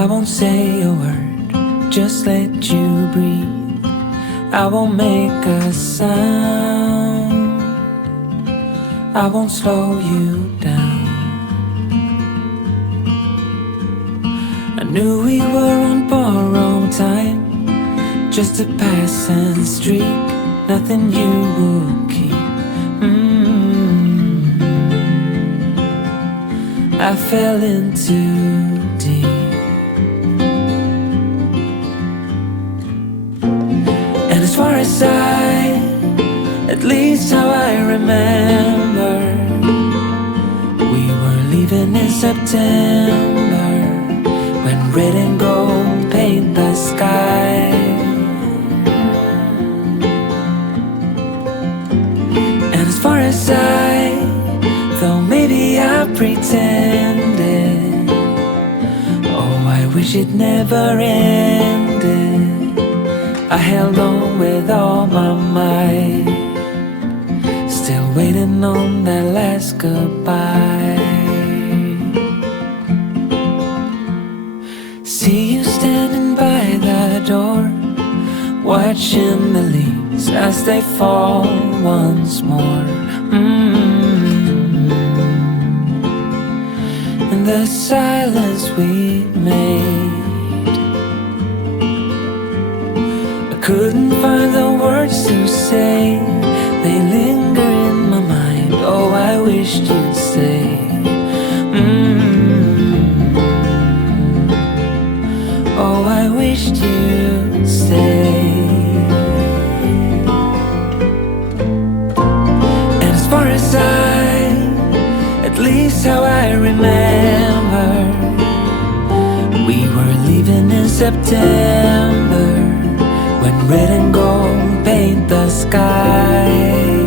I won't say a word, just let you breathe. I won't make a sound, I won't slow you down. I knew we were on borrowed time, just a passing streak, nothing you would keep. I fell in too deep. And as far as at least how I remember, we were leaving in September, when red and gold paint the sky. And as far as though maybe I pretended, oh, I wish it never ended. I held on with all my might, still waiting on that last goodbye. See you standing by the door, watching the leaves as they fall once more. In the silence we made, I couldn't find the words to say. They linger in my mind. Oh, I wished you'd stay. Oh, I wished you'd stay. And as far as at least how I remember, we were leaving in September, when red and gold paint the sky.